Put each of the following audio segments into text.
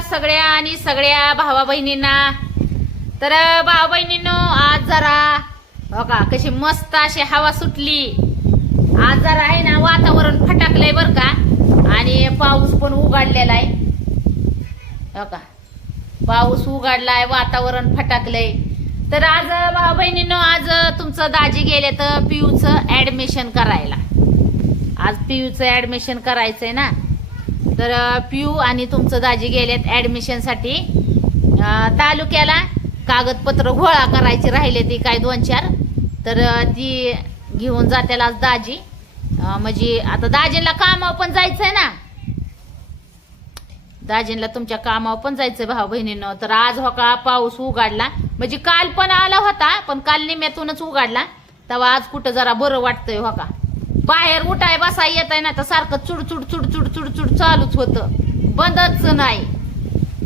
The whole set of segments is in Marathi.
सगळ्या आणि सगळ्या भावा बहिणींना तर भावा बहिणींनो आज जरा हो का कशी मस्त अशी हवा सुटली. आज जरा आहे ना वातावरण फटाकलंय बर का. आणि पाऊस पण उघडलेला आहे. हो का पाऊस उघडलाय वातावरण फटाकलंय. तर आज भावा बहिणींनो आज तुमचं दाजी गेले तर पियूचं ऍडमिशन करायला. आज पियूचं ऍडमिशन करायचंय ना. तर पियू आणि तुमचं दाजी गेलेत ॲडमिशनसाठी तालुक्याला कागदपत्र गोळा करायची राहिले ती काय दोन चार. तर ती घेऊन जाते आज दाजी. म्हणजे आता दाजींना कामावर पण जायचंय ना. दाजींना तुमच्या कामावर पण जायचंय भाऊ बहिणीनं. तर आज हो का पाऊस उघडला. म्हणजे काल पण आला होता पण काल निम्यातूनच उघडला. तेव्हा आज कुठं जरा बरं वाटतंय हो का. बाहेर उठाय बसा येत आहे ना तर सारखं चुडचुड चुडचुड चुडचुड चालूच होतं. बंदच नाही.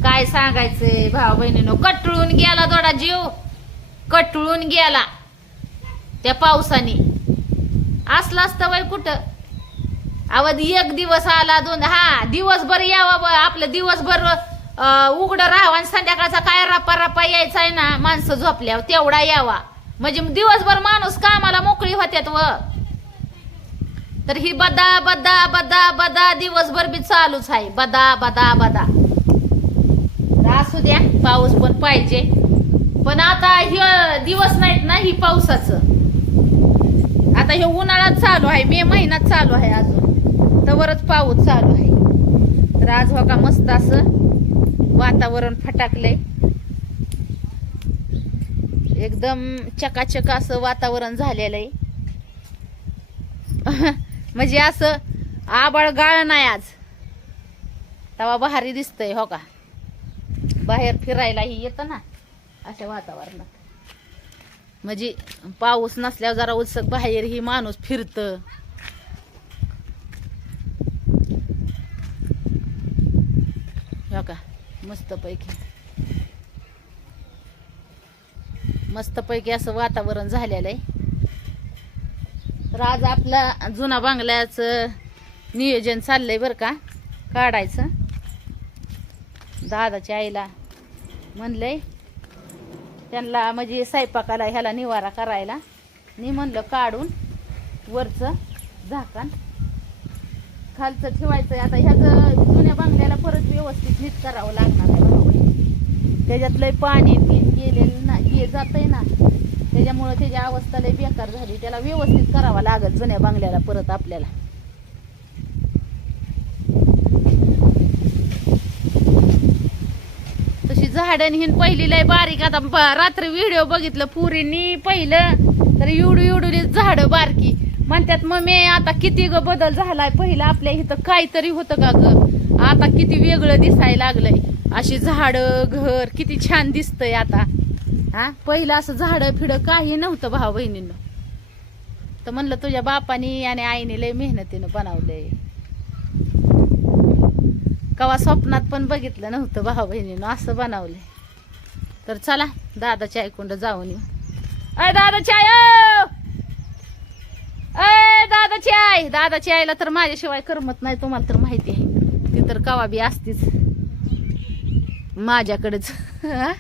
काय सांगायचंय भाऊ बहिणीनो? कटळून गेला थोडा जीव. कटळून गेला. त्या पावसाने. असलं असतं वय कुठं? अवध एक दिवस आला दोन हा दिवसभर यावा ब- आपलं दिवसभर उघडं राहावं आणि संध्याकाळचा काय रापा रापा यायचा आहे ना माणसं झोपल्यावर तेवढा यावा. म्हणजे दिवसभर माणूस कामाला मोकळी होत्यात व. तर ही बदा बदा बदा बदा दिवसभर बी चालूच आहे. बदा बदा बदा. असू द्या पाऊस पण पाहिजे. पण आता हे दिवस नाहीत ना ही पावसाचं. आता हे उन्हाळ्यात चालू आहे मे महिना चालू आहे अजून. तवरच पाऊस चालू आहे. तर आज हो का मस्त असं वातावरण फटाकलंय. एकदम चकाचक असं वातावरण झालेलं आहे. म्हणजे असं आबाळ गाळ नाही आज. तवा भारी दिसतंय हो का? बाहेर फिरायलाही येतं ना अशा वातावरणात. म्हणजे पाऊस नसल्यावर जरा उत्सुक बाहेर ही माणूस फिरत. हो का? मस्त पैकी. मस्त पैकी असं वातावरण झालेलं आहे. तर आज आपला जुना बांगल्याचं नियोजन चाललंय बरं का? काढायचं. दादाच्या आईला म्हणलंय त्यांना म्हणजे स्वयंपाकाला ह्याला निवारा करायला. मी म्हणलं काढून वरचं झाकण खालचं ठेवायचं आता ह्याचं जुन्या बांगल्याला परत व्यवस्थित नीट करावं लागणार आहे बरोबर. त्याच्यात लय पाणी पीठ गेलेलं ना हे आहे ना. त्याच्यामुळं त्याची अवस्था लय बेकार झाली त्याला व्यवस्थित करावा लागल जुन्या बांगल्याला परत आपल्याला. तशी झाडं हिन पहिली लय बारीक आता रात्री व्हिडिओ बघितलं पुरीनी पहिलं तर एवढी एवढी झाडं बारकी. म्हणतात मग मी आता किती ग बदल झालाय पहिलं आपल्या इथं काहीतरी होतं का ग? आता किती वेगळं दिसायला लागलंय. अशी झाडं घर किती छान दिसतंय आता. हा? पहिलं असं झाडं फिडं काही नव्हतं भाऊ बहिणीनं तर म्हणलं तुझ्या बापानी आणि आईने लय मेहनतीनं बनवलंय. कवा स्वप्नात पण बघितलं नव्हतं भाऊ बहिणीनं असं बनवलंय. तर चला दादाच्या ऐकुंड जाऊन येऊ. अय दादाची आई अय दादाची आई! दादाची आईला तर माझ्याशिवाय करमत नाही तुम्हाला तर माहिती आहे. ती तर कवा बी असतीच. माझ्याकडेच. हा?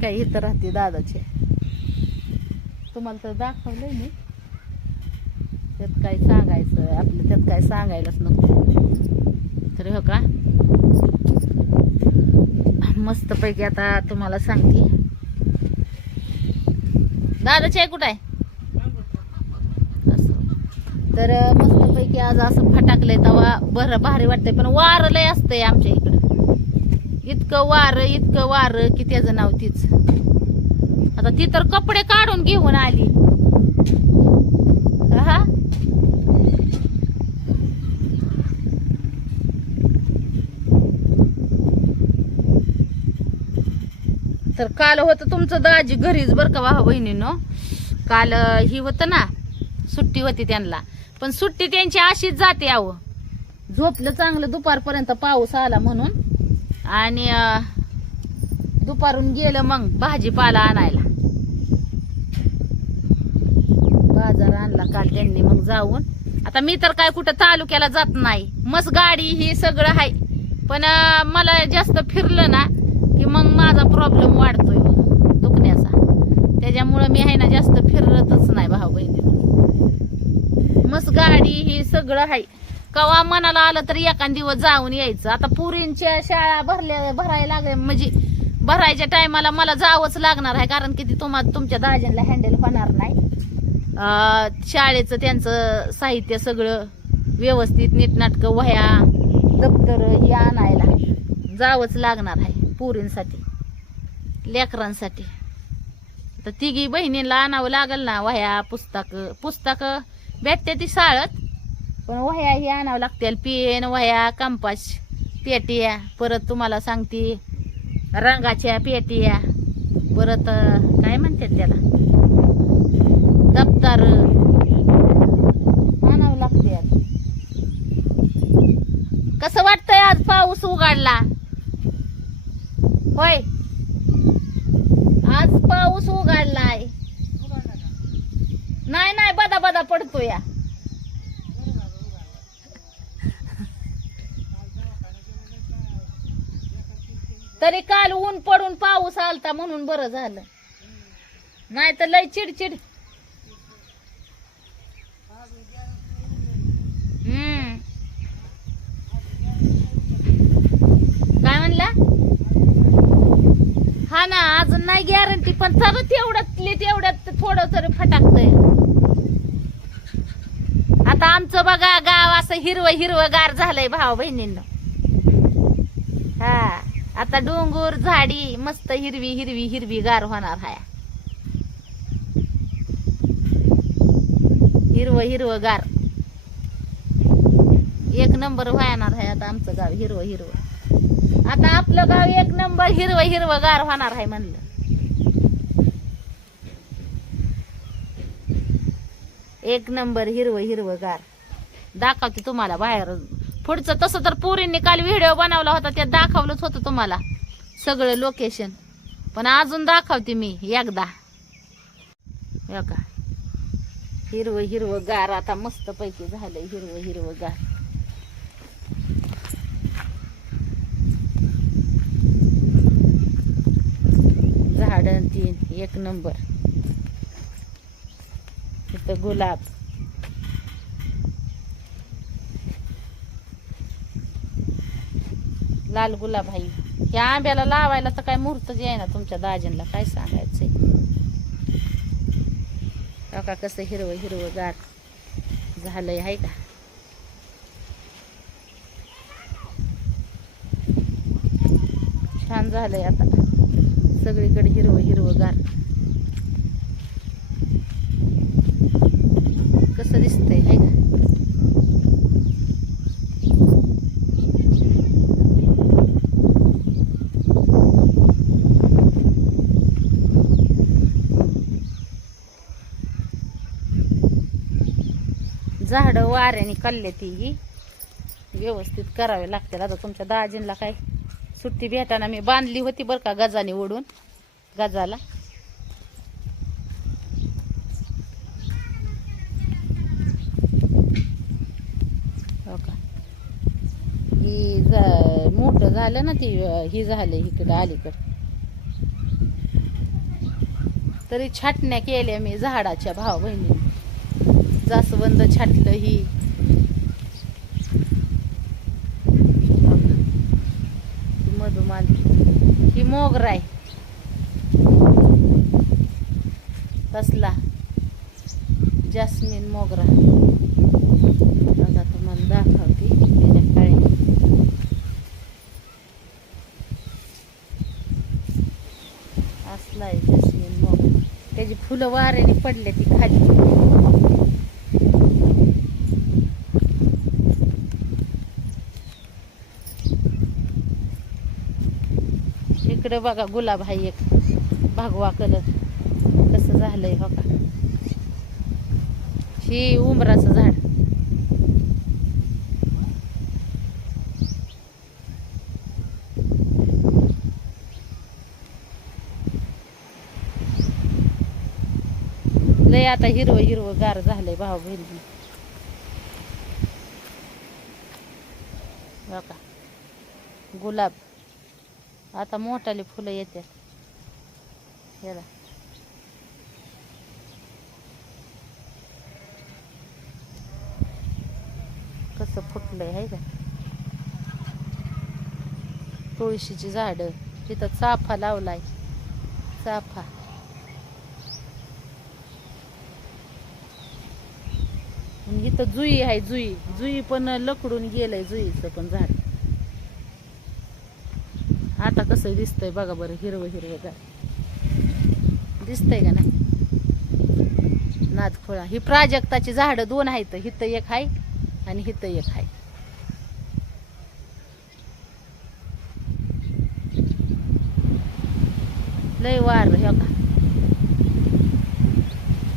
काय इथं राहते दादाची. तुम्हाला तर दाखवलंय मी. त्यात काय सांगायचं आपलं त्यात काय सांगायलाच नको. तर हो का? मस्त पैकी आता तुम्हाला सांगते. दादाची आहे कुठं आहे? असं. तर मस्त पैकी आज असं फटाकलंय तवा. बरं भारी वाटतंय पण वार लय असतंय आमच्या इकडे. इतकं वार इतकं वार की त्याचं नाव तीच. आता ती तर कपडे काढून घेऊन आली. हा? तर काल होतं तुमचं दाजी घरीच बरं का वाह बहिणीनं? काल ही होतं ना सुट्टी होती त्यांना. पण सुट्टी त्यांची अशीच जाते अहो. झोपलं चांगलं दुपारपर्यंत पाऊस आला म्हणून. आणि दुपारून गेलं मग भाजीपाला आणायला. बाजार आणला काल त्यांनी मग जाऊन. आता मी तर काय कुठं तालुक्याला जात नाही. मस्त गाडी ही सगळं आहे. पण मला जास्त फिरलं ना की मग माझा प्रॉब्लेम वाढतोय मग दुखण्याचा. त्याच्यामुळं मी आहे ना जास्त फिरतच नाही भाऊ बहिणी मस्त गाडी ही सगळं आहे. कवा मनाला आलं तर एखाद दिवस जाऊन यायचं. आता पुरींच्या शाळा भरल्या भरायला लागले. म्हणजे भरायच्या टायमाला मला जावंच लागणार आहे कारण की ती तुम्हाला तुमच्या दाजींना हँडल होणार नाही. शाळेचं त्यांचं साहित्य सगळं व्यवस्थित नीटनाटकं वह्या दप्तर ही आणायला जावंच लागणार आहे पुरींसाठी लेकरांसाठी. तर तिघी बहिणींना आणावं लागेल ना वह्या पुस्तक. पुस्तक भेटते ती शाळेत. पण वह्या ही आणावं लागतील पेन वह्या कंपास पेट्या. परत तुम्हाला सांगते रंगाच्या पेट्या. परत काय म्हणतात त्याला? दप्तर. आणावं लागते कसं वाटतंय आज पाऊस उघडला? होय. आज पाऊस उघडलाय. नाही नाही बदा बदा पडतो या तरी काल ऊन पडून पाऊस आलता म्हणून बरं झालं. नाही तर लय चिडचिड. हम्म. काय म्हणला? हा ना अजून नाही गॅरंटी पण तर तेवढ्यात तेवढ्यात थोडं तरी फटाकतय. आता आमचं बघा गाव असं हिरवं हिरवं गार झालंय भाव बहिणींना हा. आता डोंगर झाडी मस्त हिरवी हिरवी हिरवी गार होणार हाय. हिरवं हिरवं गार. एक नंबर होणार आहे आता आमचं गाव हिरवं हिरवं. आता आपलं गाव एक नंबर हिरवं हिरवं गार होणार आहे म्हणलं. एक नंबर हिरवं हिरवं गार. दाखवते तुम्हाला बाहेर पुढचं तसं तर पोरींनी काल व्हिडिओ बनवला होता त्या दाखवलंच होतं तुम्हाला. सगळं लोकेशन पण अजून दाखवते मी एकदा. हे का हिरवं हिरवं गार आता मस्त पैकी झालंय हिरवं हिरवं गार. झाड तीन एक नंबर. इथं गुलाब. लाल गुलाब आहे ह्या आंब्याला लावायला तर काय मुहूर्तच आहे ना तुमच्या दाजींना. काय सांगायचंय? का कसं हिरवं हिरवं गार झालंय आहे का? छान झालंय आता. सगळीकडे हिरवं हिरवं गार कसं दिसतंय आहे का झाडं वाऱ्याने काढले ती. ही व्यवस्थित करावे लागतील. आता तुमच्या दाजींला काय सुट्टी भेटाना मी बांधली होती बरं का गजाने ओढून गजाला. हो का? ही मोठं झालं ना ती ही झालं इकडं अलीकडं. तरी छाटण्या केल्या मी झाडाच्या भाव बहिणी जास्वंद छाटलं ही. ही ही मोगरा आहे. कसला जास्मिन मोगरा. आता तुम्हाला दाखवते. त्याच्या काळी. असला आहे जास्मिन मोगरा. त्याची फुलं वाऱ्याने पडले ती खाली. इकडे बघा गुलाब आहे एक भागवा कलर कसं झालंय हो का ही उमराचं झाड. लय आता हिरवं हिरवं गार झालंय भाऊ बहिणी का गुलाब. आता मोठाले फुलं येतात याला. कसं फुटलंय आहे का? तुळशीची झाडं तिथं चाफा लावलाय. चाफा. इथं जुई आहे जुई. जुई पण लकडून गेलंय जुईचं पण झाड आता कसं दिसतंय बघा बरं हिरवं हिरवं दिसतंय का नाही? नादखोळा. ही प्राजक्ताची झाडं दोन आहेत हिथं एक आहे आणि हिथं एक आहे लय वार ह्या हो का?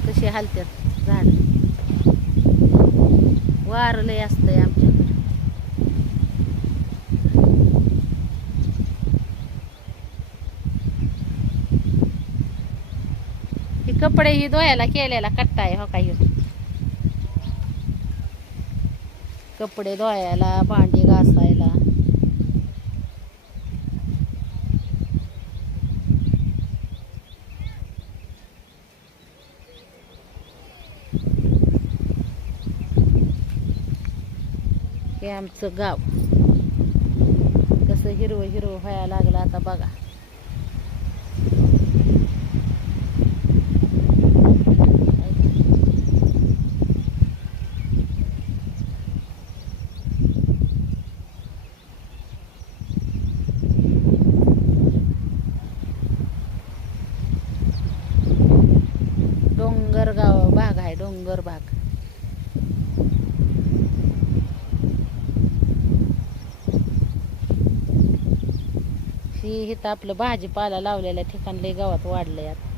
कशी हालत्यात झाड. वार लय असतंय आमच्याकडे हे कपडे ही धुवायला केलेला कट्टा आहे हो काही कपडे धुवायला भांडी घासायला. हे आमचं गाव. कसं हिरवं हिरवं व्हायला लागलं आता बघा डोंगर गाव भाग आहे डोंगर भाग. ही इथं आपलं भाजीपाला लावलेल्या ठिकाण लय गावात वाढलंय यात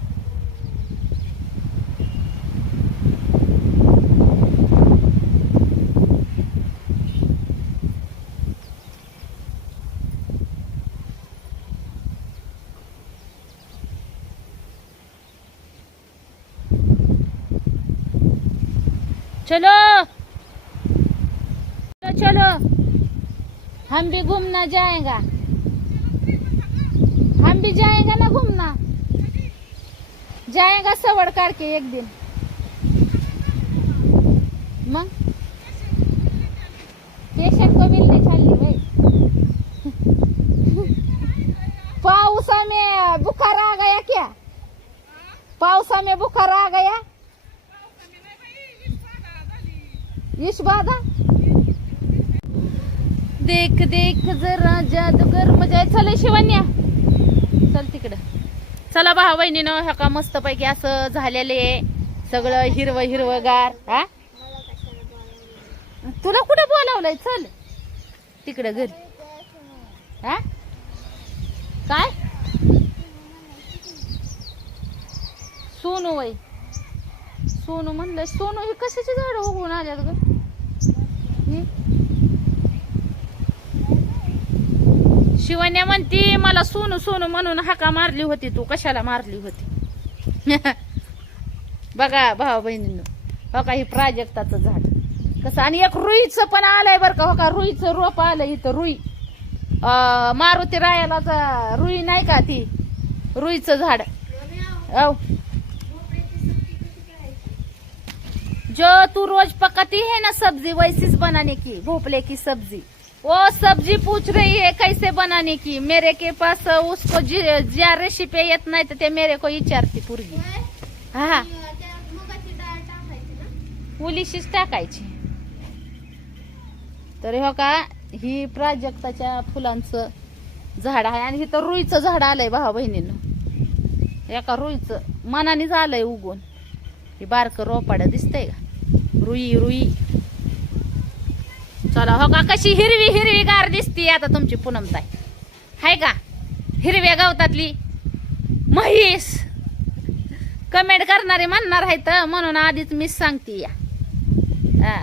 चलो। चलो चलो, हम भी घूमना जाएगा। हम भी जाएगा ना घूमना? जाएगा सवड़ करके एक दिन। मग? पेशंट को मिलने चालली भाई। पाऊसा में बुखार आ गया क्या? पाऊसा में बुखार आ गया? इस बाधा। देख देख जरा जादूगर मजा चल शिवन्या चल तिकडं. चला भाऊ बहिणीनं ह्या का मस्त पैकी असं झालेले सगळं हिरवं हिरवगार हा? तुला कुठं बोलावलंय? चल. तिकडं घरी. हा? काय? सोनू वय सोनू म्हणलं सोनू हे कशाचे झाड उगवून आल्यात ग? शिवण्या म्हणती मला सोनू सोनू म्हणून हाका मारली होती तू कशाला मारली होती? बघा भाऊ बहिणींनो हो का ही प्राजक्ताचं झाड. कसं आणि एक रुईचं पण आलंय बरं का हो का रुईचं रोप आलं इथं रुई. मारुती रायाला रुई नाही का ती? रुईचं झाड. औ जो तू रोज पकाती है ना सब्जी वैसी बनाने की भोपले की सब्जी. वो सब्जी पूछ रही है कैसे बनाने की? मेरे के पास उसको जी- ज्या रेसिपी येत नाही तर ते मेरे को विचारते पुरगी. हा उलीशीच टाकायची. तर हो का ही प्राजक्ताच्या फुलांचं झाड आहे आणि इथं रुईचं झाड आलंय भावा बहिणीनं. एका रुईचं मनानेच आलंय उगून. ही बारकं रोपाड दिसतंय का? रुई रुई. चला हो का? कशी हिरवी हिरवी गार दिसती आता तुमची पूनमताई हाय का? हिरव्या गवतातली म्हैस. कमेंट करणारे म्हणणार आहेत म्हणून आधीच मीच सांगते या. हा.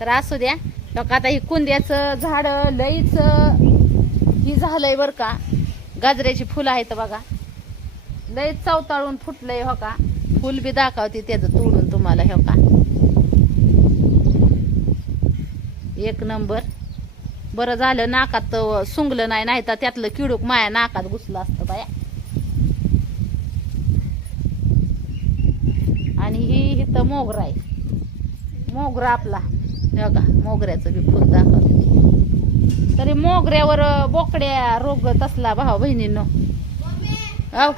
तर असू द्या. लोक आता ही कुंद्याचं झाड लईच ही झालंय बर का. गाजऱ्याची फुलं आहेत बघा. लईच चवताळून फुटलंय हो का. फुल बी दाखवते त्याचं तोडून तुम्हाला हो का. एक नंबर. बरं झालं नाकात सुंगलं नाही नाही तर त्यातलं किडूक माया नाकात घुसलं असतं बाया. आणि ही इथं मोगरा आहे. मोगरा आपला. बघा मोगऱ्याचं बी फुल दाखवते तरी मोगऱ्यावर बोकड्या रोग तसला भाऊ बहिणींनो. अव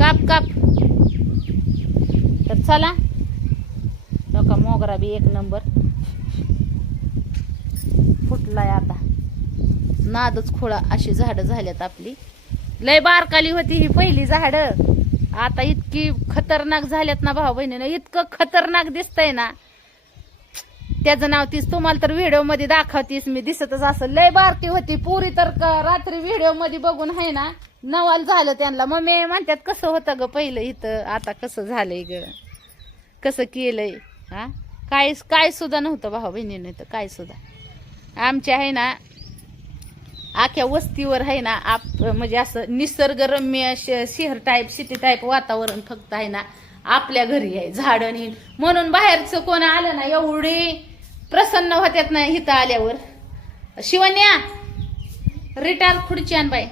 काप काप. तर चला. बघा मोगरा बी एक नंबर. फुटलाय आता. नादच खोळा अशी झाडं झाल्यात आपली. लय बारकाली होती ही पहिली झाडं. आता इतकी खतरनाक झाल्यात ना भाऊ बहिणीनं. इतकं खतरनाक दिसतंय ना. त्याचं नाव तीच तुम्हाला तर व्हिडिओमध्ये दाखवतीस. मी दिसतच असं लय बारकी होती. पुरी तर रात्री व्हिडिओमध्ये बघून आहे ना नवाल झालं त्यांना. मग मी म्हणतात कसं होतं ग पहिलं इथं? आता कसं झालंय ग? कसं केलंय? हा काय काय सुद्धा नव्हतं भाऊ बहिणीनं इथं. काय सुद्धा. आमच्या आहे ना आख्या वस्तीवर आहे ना आप म्हणजे असं निसर्गरम्य शहर टाईप सिटी टाईप वातावरण फक्त आहे ना आपल्या घरी आहे झाडं नी म्हणून बाहेरचं कोण आलं ना एवढी प्रसन्न होत्यात ना इथं आल्यावर. शिवन्या रिटायर खुर्ची आण बाई.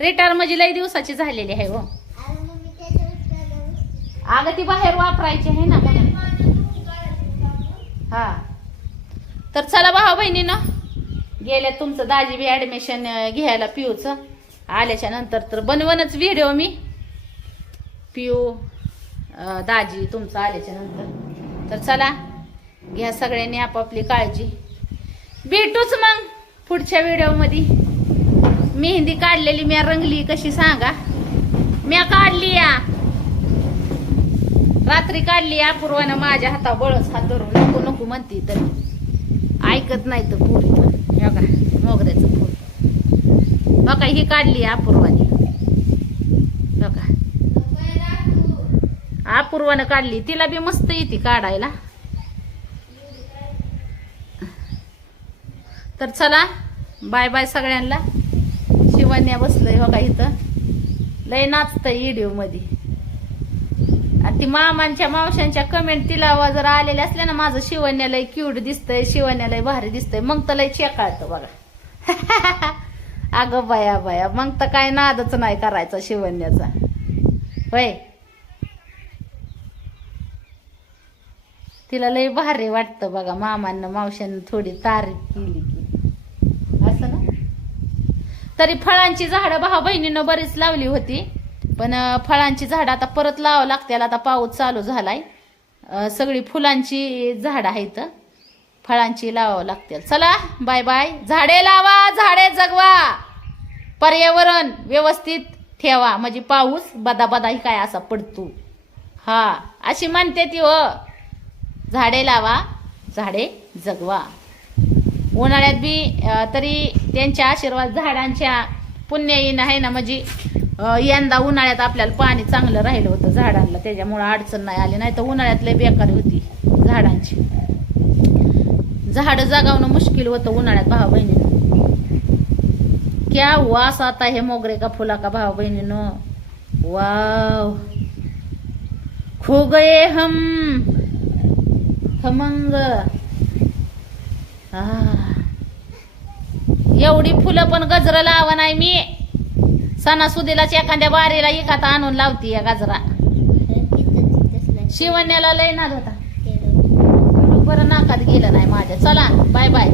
रिटायर म्हणजे लई दिवसाची झालेली आहे हो. अगं ती बाहेर वापरायची आहे ना. हा. तर चला भाऊ बहिणीनं गेल्या तुमचं दाजी बी ऍडमिशन घ्यायला पिऊचं. आल्याच्यानंतर तर बनवणच व्हिडिओ मी. पिऊ दाजी तुमचं आल्याच्यानंतर. तर चला घ्या सगळ्यांनी आपापली काळजी. भेटूच मग पुढच्या व्हिडिओमध्ये मेहंदी काढलेली म्या रंगली कशी सांगा? म्या काढली या. रात्री काढली अपूर्वानं माझ्या हाता बळच हात धरून. नको नको म्हणती तर. ऐकत नाही तर पुरी हे बघा मोगऱ्याचं फूल बघा ही काढली अपूर्वाने. बघा. अपूर्वानं काढली. तिला बी मस्त येते काढायला. तर चला बाय बाय सगळ्यांना. शिवण्या बसलंय बघा इथं. लय नाचतंय व्हिडिओमध्ये ती मामांच्या मावशांच्या कमेंट तिला जर आलेल्या असल्या ना माझं शिवण्या लय क्यूट दिसतंय शिवण्या लय भारी दिसतंय. मग तर लय चेकाळतं बघा. अगं बाया बाया मग तर काय नादच नाही करायचा शिवण्याचा. होय. तिला लय भारी वाटतं बघा मामांना मावशांना थोडी तारीफ केली की. असं ना? तरी फळांची झाडं भाऊ बहिणीनं बरीच लावली होती. पण फळांची झाडं आता परत लावावं लागतील. आता पाऊस चालू झालाय. सगळी फुलांची झाडं आहेत. फळांची लावावं लागतील. चला बाय बाय. झाडे लावा झाडे जगवा. पर्यावरण व्यवस्थित ठेवा. म्हणजे पाऊस बदाबदाही काय असा पडतो. हा अशी म्हणते ती हो. झाडे लावा झाडे जगवा. उन्हाळ्यात बी तरी त्यांच्या आशीर्वाद झाडांच्या पुण्याईन आहे ना म्हणजे यंदा उन्हाळ्यात आपल्याला पाणी चांगलं राहिलं होतं झाडांना त्याच्यामुळं अडचण नाही आली. नाही तर उन्हाळ्यात लय बेकार होती झाडांची. झाडं जगावणं मुश्किल होतं उन्हाळ्यात भाऊ बहिणीनं. क्या वास आता हे मोगरे का फुला का भाऊ बहिणीनं. वाव. खो गए हम. खमंग. एवढी फुलं पण गजरा लावा नाही मी. सणासुदीलाच एखाद्या वारीला एखादा आणून लावती या गाजरा. शिवण्याला लय नाद होता. बरं नाकात गेलं नाही माझ्या. चला बाय बाय